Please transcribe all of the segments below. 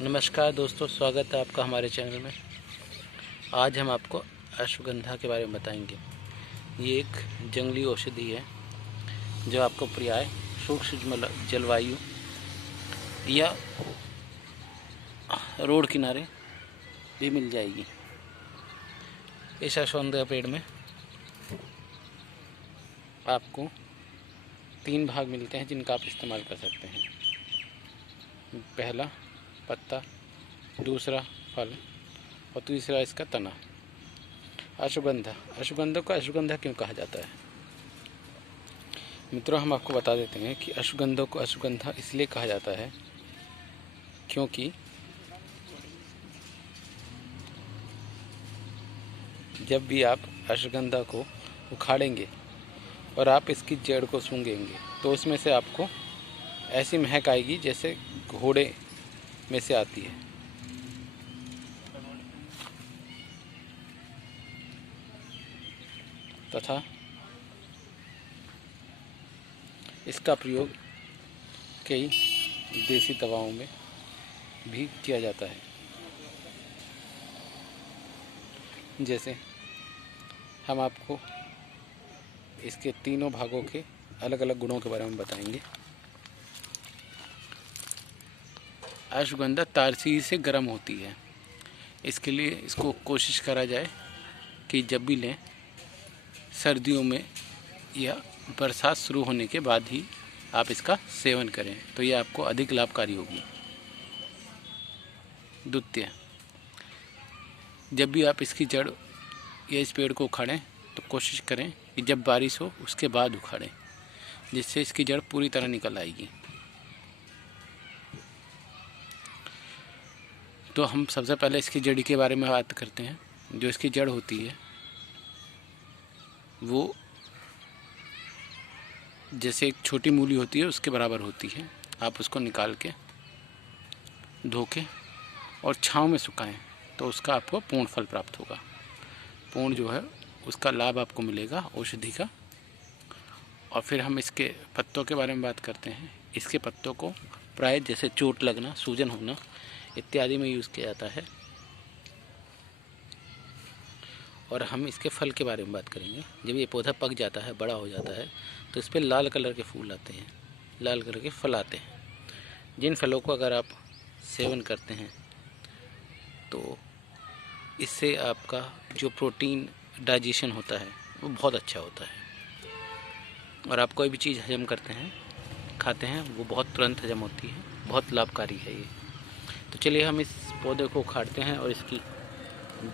नमस्कार दोस्तों, स्वागत है आपका हमारे चैनल में। आज हम आपको अश्वगंधा के बारे में बताएंगे। ये एक जंगली औषधि है जो आपको पर्याय शुष्क जलवायु या रोड किनारे भी मिल जाएगी। इस अश्वगंधा पेड़ में आपको 3 भाग मिलते हैं जिनका आप इस्तेमाल कर सकते हैं। पहला पत्ता, दूसरा फल और तीसरा इसका तना। अश्वगंधा को अश्वगंधा क्यों कहा जाता है? मित्रों, हम आपको बता देते हैं कि अश्वगंधा को अश्वगंधा इसलिए कहा जाता है क्योंकि जब भी आप अश्वगंधा को उखाड़ेंगे और आप इसकी जड़ को सूंघेंगे तो उसमें से आपको ऐसी महक आएगी जैसे घोड़े में से आती है। तथा इसका प्रयोग कई देसी दवाओं में भी किया जाता है। जैसे हम आपको इसके तीनों भागों के अलग अलग गुणों के बारे में बताएंगे। अश्वगंधा तासीर से गर्म होती है, इसके लिए इसको कोशिश करा जाए कि जब भी लें सर्दियों में या बरसात शुरू होने के बाद ही आप इसका सेवन करें, तो ये आपको अधिक लाभकारी होगी। द्वितीय, जब भी आप इसकी जड़ या इस पेड़ को उखाड़ें तो कोशिश करें कि जब बारिश हो उसके बाद उखाड़ें, जिससे इसकी जड़ पूरी तरह निकल आएगी। तो हम सबसे पहले इसकी जड़ के बारे में बात करते हैं। जो इसकी जड़ होती है वो जैसे एक छोटी मूली होती है उसके बराबर होती है। आप उसको निकाल के धो के और छांव में सुखाएं तो उसका आपको पूर्ण फल प्राप्त होगा। पूर्ण जो है उसका लाभ आपको मिलेगा औषधि का। और फिर हम इसके पत्तों के बारे में बात करते हैं। इसके पत्तों को प्राय जैसे चोट लगना, सूजन होना इत्यादि में यूज़ किया जाता है। और हम इसके फल के बारे में बात करेंगे। जब ये पौधा पक जाता है, बड़ा हो जाता है, तो इस पर लाल कलर के फूल आते हैं, लाल कलर के फल आते हैं। जिन फलों को अगर आप सेवन करते हैं तो इससे आपका जो प्रोटीन डाइजेशन होता है वो बहुत अच्छा होता है। और आप कोई भी चीज़ हजम करते हैं, खाते हैं, वो बहुत तुरंत हजम होती है। बहुत लाभकारी है ये। तो चलिए हम इस पौधे को उखाड़ते हैं और इसकी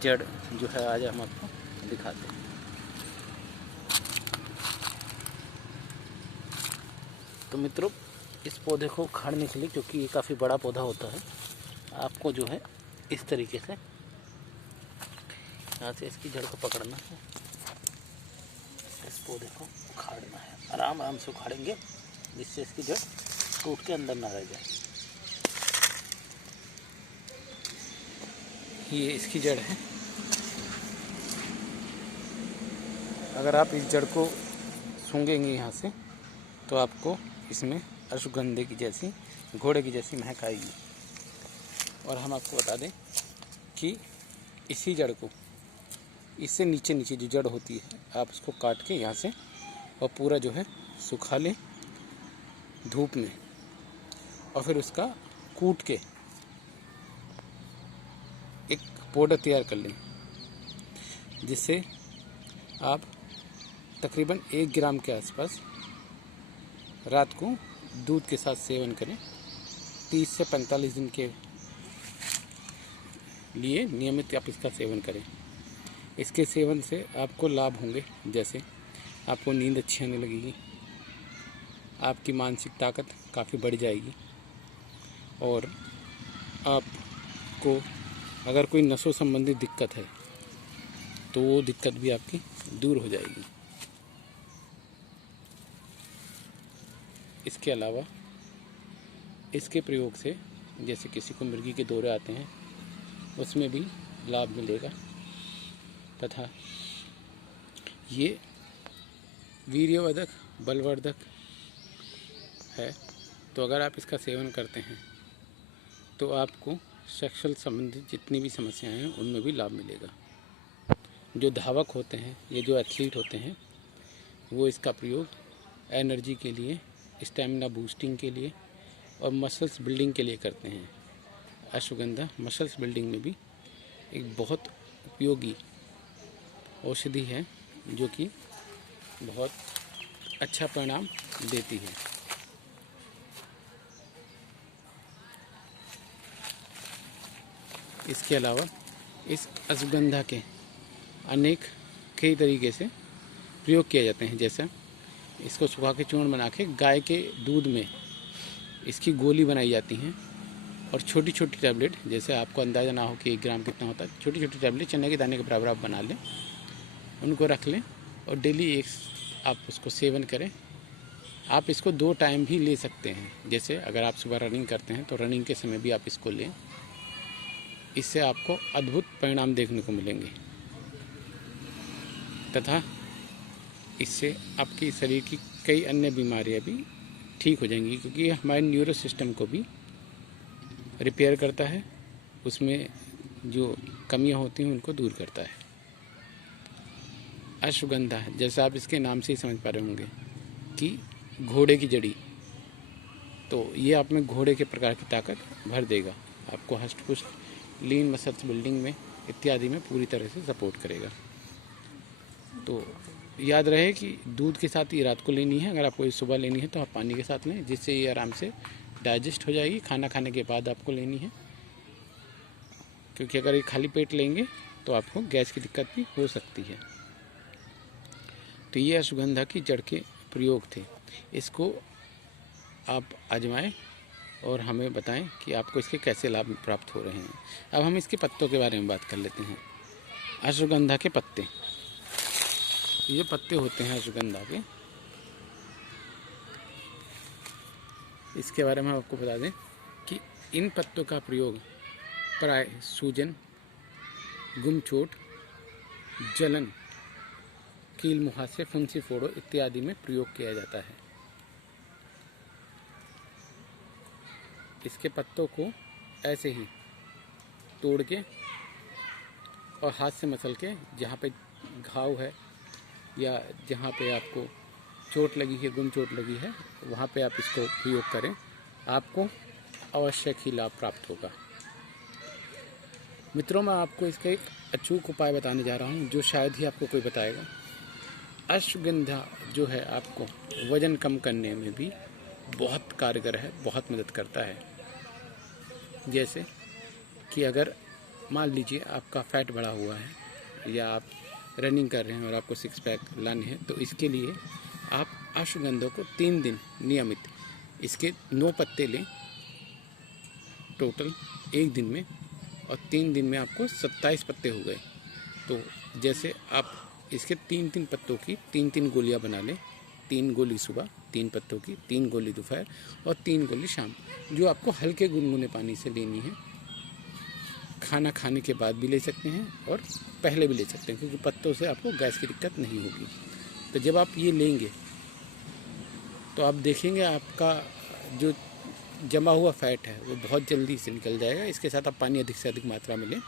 जड़ जो है आज हम आपको दिखाते हैं। तो मित्रों, इस पौधे को उखाड़ने के लिए, क्योंकि ये काफ़ी बड़ा पौधा होता है, आपको जो है इस तरीके से यहाँ से इसकी जड़ को पकड़ना है, इस पौधे को उखाड़ना है। आराम आराम से उखाड़ेंगे जिससे इसकी जड़ टूट के अंदर ना रह जाए। ये इसकी जड़ है। अगर आप इस जड़ को सूंघेंगे यहाँ से तो आपको इसमें अश्वगंधे की जैसी, घोड़े की जैसी महक आएगी। और हम आपको बता दें कि इसी जड़ को, इससे नीचे नीचे जो जड़ होती है, आप उसको काट के यहाँ से और पूरा जो है सुखा लें धूप में, और फिर उसका कूट के एक पाउडर तैयार कर लें, जिससे आप तकरीबन 1 ग्राम के आसपास रात को दूध के साथ सेवन करें। 30 से 45 दिन के लिए नियमित आप इसका सेवन करें। इसके सेवन से आपको लाभ होंगे, जैसे आपको नींद अच्छी आने लगेगी, आपकी मानसिक ताकत काफ़ी बढ़ जाएगी, और आपको अगर कोई नसों संबंधी दिक्कत है तो वो दिक्कत भी आपकी दूर हो जाएगी। इसके अलावा इसके प्रयोग से जैसे किसी को मिर्गी के दौरे आते हैं उसमें भी लाभ मिलेगा। तथा ये वीर्यवर्धक, बलवर्धक है। तो अगर आप इसका सेवन करते हैं तो आपको सेक्सुअल संबंधित जितनी भी समस्याएं हैं उनमें भी लाभ मिलेगा। जो धावक होते हैं या जो एथलीट होते हैं वो इसका प्रयोग एनर्जी के लिए, स्टैमिना बूस्टिंग के लिए और मसल्स बिल्डिंग के लिए करते हैं। अश्वगंधा मसल्स बिल्डिंग में भी एक बहुत उपयोगी औषधि है जो कि बहुत अच्छा परिणाम देती है। इसके अलावा इस अश्वगंधा के कई तरीके से प्रयोग किए जाते हैं। जैसे इसको सुखा के चूर्ण बना के गाय के दूध में इसकी गोली बनाई जाती हैं और छोटी छोटी टैबलेट, जैसे आपको अंदाज़ा ना हो कि 1 ग्राम कितना होता है, छोटी छोटी टैबलेट चने के दाने के बराबर आप बना लें, उनको रख लें और डेली आप उसको सेवन करें। आप इसको 2 टाइम भी ले सकते हैं। जैसे अगर आप सुबह रनिंग करते हैं तो रनिंग के समय भी आप इसको लें। इससे आपको अद्भुत परिणाम देखने को मिलेंगे तथा इससे आपके शरीर की कई अन्य बीमारियां भी ठीक हो जाएंगी, क्योंकि ये हमारे न्यूरो सिस्टम को भी रिपेयर करता है, उसमें जो कमियां होती हैं उनको दूर करता है। अश्वगंधा, जैसा आप इसके नाम से ही समझ पा रहे होंगे कि घोड़े की जड़ी, तो ये आप में घोड़े के प्रकार की ताकत भर देगा, आपको हष्ट पुष्ट, लीन मसल्स बिल्डिंग में इत्यादि में पूरी तरह से सपोर्ट करेगा। तो याद रहे कि दूध के साथ ये रात को लेनी है। अगर आपको ये सुबह लेनी है तो आप पानी के साथ लें, जिससे ये आराम से डाइजेस्ट हो जाएगी। खाना खाने के बाद आपको लेनी है, क्योंकि अगर ये खाली पेट लेंगे तो आपको गैस की दिक्कत भी हो सकती है। तो ये अश्वगंधा की जड़ के प्रयोग थे। इसको आप आजमाएं और हमें बताएं कि आपको इसके कैसे लाभ प्राप्त हो रहे हैं। अब हम इसके पत्तों के बारे में बात कर लेते हैं। अश्वगंधा के पत्ते, ये पत्ते होते हैं अश्वगंधा के। इसके बारे में हम आपको बता दें कि इन पत्तों का प्रयोग प्राय सूजन, गुमचोट, जलन, कील मुहासे, फुंसी फोड़ो इत्यादि में प्रयोग किया जाता है। इसके पत्तों को ऐसे ही तोड़ के और हाथ से मसल के, जहाँ पे घाव है या जहाँ पे आपको चोट लगी है, गुम चोट लगी है, वहाँ पे आप इसको प्रयोग करें, आपको आवश्यक ही लाभ प्राप्त होगा। मित्रों, मैं आपको इसका एक अचूक उपाय बताने जा रहा हूँ जो शायद ही आपको कोई बताएगा। अश्वगंधा जो है आपको वज़न कम करने में भी बहुत कारगर है, बहुत मदद करता है। जैसे कि अगर मान लीजिए आपका फैट बढ़ा हुआ है या आप रनिंग कर रहे हैं और आपको 6 पैक लाने हैं, तो इसके लिए आप अश्वगंधा को 3 दिन नियमित इसके 9 पत्ते लें टोटल 1 दिन में, और 3 दिन में आपको 27 पत्ते हो गए। तो जैसे आप इसके 3-3 पत्तों की 3-3 गोलियां बना लें, 3 गोली सुबह, 3 पत्तों की, 3 गोली दोपहर और 3 गोली शाम, जो आपको हल्के गुनगुने पानी से लेनी है। खाना खाने के बाद भी ले सकते हैं और पहले भी ले सकते हैं, क्योंकि पत्तों से आपको गैस की दिक्कत नहीं होगी। तो जब आप ये लेंगे तो आप देखेंगे आपका जो जमा हुआ फैट है वो बहुत जल्दी से निकल जाएगा। इसके साथ आप पानी अधिक से अधिक मात्रा में लें,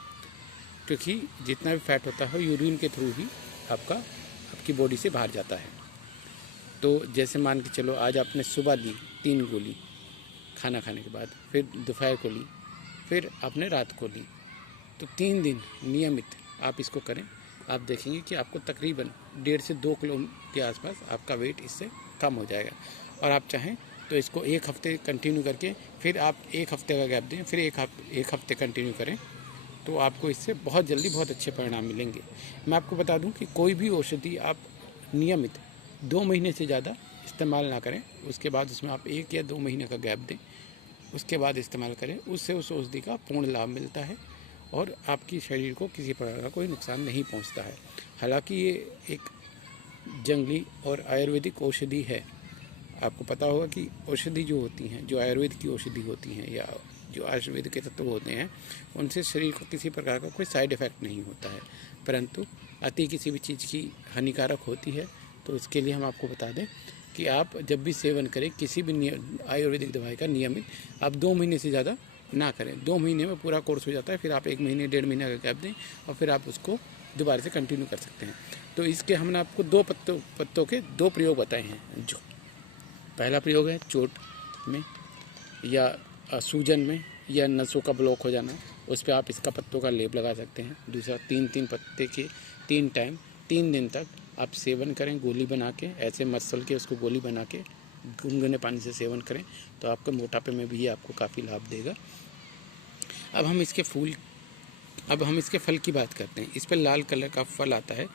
क्योंकि जितना भी फैट होता है यूरिन के थ्रू ही आपकी बॉडी से बाहर जाता है। तो जैसे मान के चलो आज आपने सुबह ली 3 गोली खाना खाने के बाद, फिर दोपहर को ली, फिर आपने रात को ली, तो 3 दिन नियमित आप इसको करें। आप देखेंगे कि आपको तकरीबन 1.5 से 2 किलो के आसपास आपका वेट इससे कम हो जाएगा। और आप चाहें तो इसको 1 हफ्ते कंटिन्यू करके फिर आप 1 हफ्ते का गैप दें, फिर 1 हफ्ते कंटिन्यू करें, तो आपको इससे बहुत जल्दी बहुत अच्छे परिणाम मिलेंगे। मैं आपको बता दूं कि कोई भी औषधि आप नियमित 2 महीने से ज़्यादा इस्तेमाल ना करें, उसके बाद उसमें आप 1 या 2 महीने का गैप दें, उसके बाद इस्तेमाल करें। उससे उस औषधि का पूर्ण लाभ मिलता है और आपकी शरीर को किसी प्रकार का कोई नुकसान नहीं पहुंचता है। हालांकि ये एक जंगली और आयुर्वेदिक औषधि है। आपको पता होगा कि औषधि जो होती हैं, जो आयुर्वेद की औषधि होती हैं या जो आयुर्वेद के तत्व होते हैं, उनसे शरीर को किसी प्रकार का कोई साइड इफ़ेक्ट नहीं होता है, परंतु अति किसी भी चीज़ की हानिकारक होती है। तो इसके लिए हम आपको बता दें कि आप जब भी सेवन करें किसी भी आयुर्वेदिक दवाई का नियमित, आप 2 महीने से ज़्यादा ना करें। 2 महीने में पूरा कोर्स हो जाता है, फिर आप 1 महीने 1.5 महीने का गैप दें और फिर आप उसको दोबारा से कंटिन्यू कर सकते हैं। तो इसके हमने आपको 2 पत्तों के 2 प्रयोग बताए हैं। जो पहला प्रयोग है चोट में या सूजन में या नसों का ब्लॉक हो जाना, उस पर आप इसका पत्तों का लेप लगा सकते हैं। दूसरा 3-3 पत्ते के 3 टाइम 3 दिन तक आप सेवन करें, गोली बना के, ऐसे मसल के उसको गोली बना के गुनगुने पानी से सेवन करें, तो आपके मोटापे में भी ये आपको काफ़ी लाभ देगा। अब हम इसके फल की बात करते हैं। इस पर लाल कलर का फल आता है,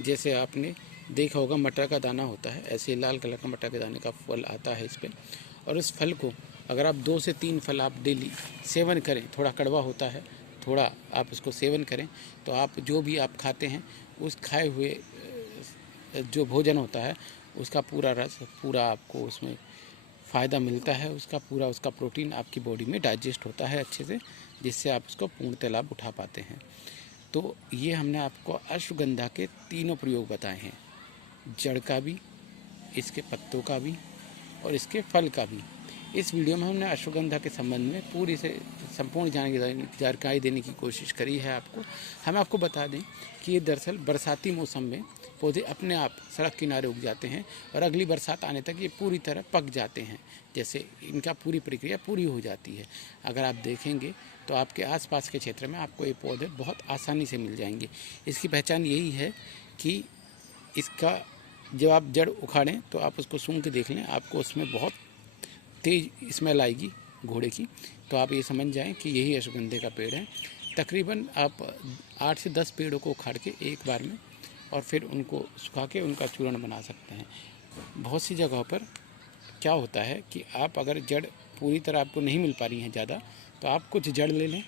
जैसे आपने देखा होगा मटर का दाना होता है, ऐसे ही लाल कलर का मटर के दाने का फल आता है इस पर। और उस फल को अगर आप 2 से 3 फल आप डेली सेवन करें, थोड़ा कड़वा होता है, थोड़ा आप उसको सेवन करें, तो आप जो भी आप खाते हैं उस खाए हुए जो भोजन होता है उसका पूरा रस, पूरा आपको उसमें फ़ायदा मिलता है, उसका प्रोटीन आपकी बॉडी में डाइजेस्ट होता है अच्छे से, जिससे आप उसको पूर्णतः लाभ उठा पाते हैं। तो ये हमने आपको अश्वगंधा के तीनों प्रयोग बताए हैं, जड़ का भी, इसके पत्तों का भी और इसके फल का भी। इस वीडियो में हमने अश्वगंधा के संबंध में पूरी से संपूर्ण जानकारी देने की कोशिश करी है आपको। हम आपको बता दें कि ये दरअसल बरसाती मौसम में पौधे अपने आप सड़क किनारे उग जाते हैं और अगली बरसात आने तक ये पूरी तरह पक जाते हैं, जैसे इनका पूरी प्रक्रिया पूरी हो जाती है। अगर आप देखेंगे तो आपके आसपास के क्षेत्र में आपको ये पौधे बहुत आसानी से मिल जाएंगे। इसकी पहचान यही है कि इसका जब आप जड़ उखाड़ें तो आप उसको सूंघ के देख लें, आपको उसमें बहुत तेज़ स्मेल आएगी घोड़े की, तो आप ये समझ जाएं कि यही अश्वगंधे का पेड़ है। तकरीबन आप 8 से 10 पेड़ों को उखाड़ के एक बार में और फिर उनको सुखा के उनका चूर्ण बना सकते हैं। बहुत सी जगहों पर क्या होता है कि आप अगर जड़ पूरी तरह आपको नहीं मिल पा रही हैं ज़्यादा, तो आप कुछ जड़ ले लें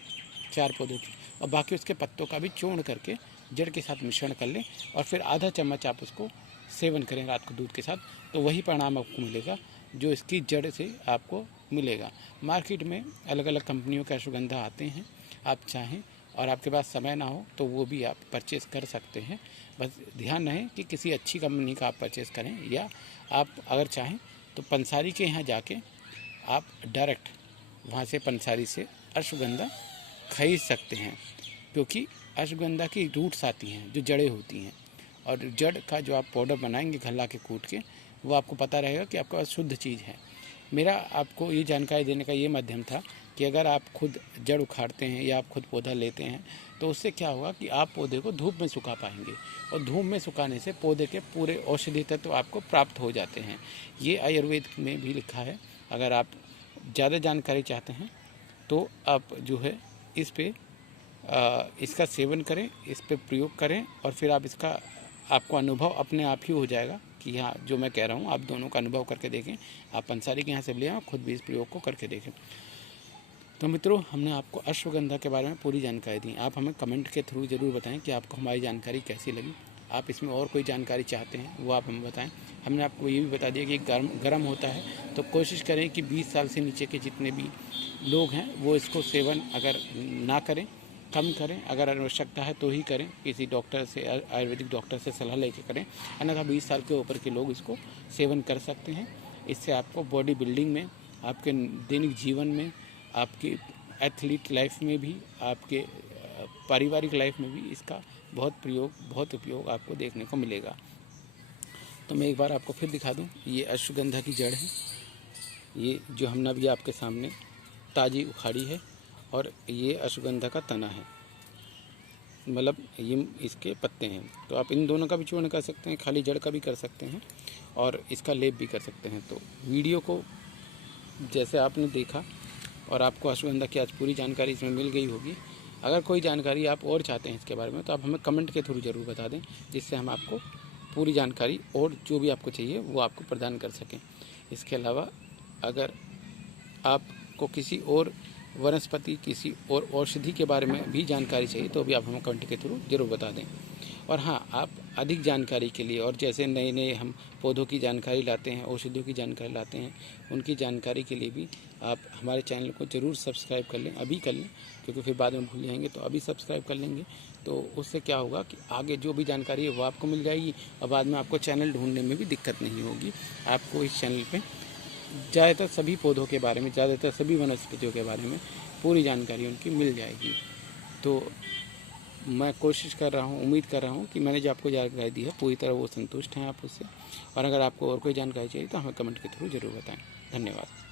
4 पौधों की और बाकी उसके पत्तों का भी चूर्ण करके जड़ के साथ मिश्रण कर लें और फिर आधा चम्मच आप उसको सेवन करें रात को दूध के साथ, तो वही परिणाम आपको मिलेगा जो इसकी जड़ से आपको मिलेगा। मार्केट में अलग अलग कंपनियों के अश्वगंधा आते हैं, आप चाहें और आपके पास समय ना हो तो वो भी आप परचेज़ कर सकते हैं। बस ध्यान रहे कि किसी अच्छी कंपनी का आप परचेज़ करें, या आप अगर चाहें तो पंसारी के यहाँ जाके आप डायरेक्ट वहाँ से पंसारी से अश्वगंधा खरीद सकते हैं, क्योंकि अश्वगंधा की रूट्स आती हैं जो जड़ें होती हैं, और जड़ का जो आप पाउडर बनाएंगे गला के कूट के, वो आपको पता रहेगा कि आपका शुद्ध चीज़ है। मेरा आपको ये जानकारी देने का ये माध्यम था कि अगर आप खुद जड़ उखाड़ते हैं या आप खुद पौधा लेते हैं तो उससे क्या होगा कि आप पौधे को धूप में सुखा पाएंगे, और धूप में सुखाने से पौधे के पूरे औषधि तत्व आपको प्राप्त हो जाते हैं। ये आयुर्वेद में भी लिखा है। अगर आप ज़्यादा जानकारी चाहते हैं तो आप जो है इस पे इसका सेवन करें, इस पे प्रयोग करें, और फिर आप इसका आपको अनुभव अपने आप ही हो जाएगा कि हाँ जो मैं कह रहा हूँ आप दोनों का अनुभव करके देखें। आप पंसारी के यहाँ से ले आएं, खुद भी इस प्रयोग को करके देखें। तो मित्रों, हमने आपको अश्वगंधा के बारे में पूरी जानकारी दी। आप हमें कमेंट के थ्रू ज़रूर बताएं कि आपको हमारी जानकारी कैसी लगी। आप इसमें और कोई जानकारी चाहते हैं वो आप हमें बताएं। हमने आपको ये भी बता दिया कि गर्म होता है, तो कोशिश करें कि 20 साल से नीचे के जितने भी लोग हैं वो इसको सेवन अगर ना करें, कम करें। अगर आवश्यकता है तो ही करें, किसी डॉक्टर से, आयुर्वेदिक डॉक्टर से सलाह लेकर करें, अन्यथा 20 साल के ऊपर के लोग इसको सेवन कर सकते हैं। इससे आपको बॉडी बिल्डिंग में, आपके दैनिक जीवन में, आपकी एथलीट लाइफ में भी, आपके पारिवारिक लाइफ में भी इसका बहुत उपयोग आपको देखने को मिलेगा। तो मैं एक बार आपको फिर दिखा दूं, ये अश्वगंधा की जड़ है, ये जो हमने अभी आपके सामने ताज़ी उखाड़ी है, और ये अश्वगंधा का तना है, मतलब ये इसके पत्ते हैं। तो आप इन दोनों का भी चूर्ण कर सकते हैं, खाली जड़ का भी कर सकते हैं, और इसका लेप भी कर सकते हैं। तो वीडियो को जैसे आपने देखा और आपको अश्वगंधा की आज पूरी जानकारी इसमें मिल गई होगी। अगर कोई जानकारी आप और चाहते हैं इसके बारे में तो आप हमें कमेंट के थ्रू ज़रूर बता दें, जिससे हम आपको पूरी जानकारी और जो भी आपको चाहिए वो आपको प्रदान कर सकें। इसके अलावा अगर आपको किसी और वनस्पति, किसी और औषधि के बारे में भी जानकारी चाहिए तो भी आप हमें कमेंट के थ्रू ज़रूर बता दें। और हाँ, आप अधिक जानकारी के लिए, और जैसे नए नए हम पौधों की जानकारी लाते हैं, औषधियों की जानकारी लाते हैं, उनकी जानकारी के लिए भी आप हमारे चैनल को ज़रूर सब्सक्राइब कर लें। अभी कर लें, क्योंकि फिर बाद में भूल जाएंगे। तो अभी सब्सक्राइब कर लेंगे तो उससे क्या होगा कि आगे जो भी जानकारी है वो आपको मिल जाएगी, और बाद में आपको चैनल ढूंढने में भी दिक्कत नहीं होगी। आपको इस चैनल पर ज़्यादातर सभी पौधों के बारे में, ज़्यादातर सभी वनस्पतियों के बारे में पूरी जानकारी उनकी मिल जाएगी। तो मैं कोशिश कर रहा हूँ, उम्मीद कर रहा हूँ कि मैंने जो आपको जानकारी दी है पूरी तरह वो संतुष्ट हैं आप उससे। और अगर आपको और कोई जानकारी चाहिए तो हमें कमेंट के थ्रू ज़रूर बताएं। धन्यवाद।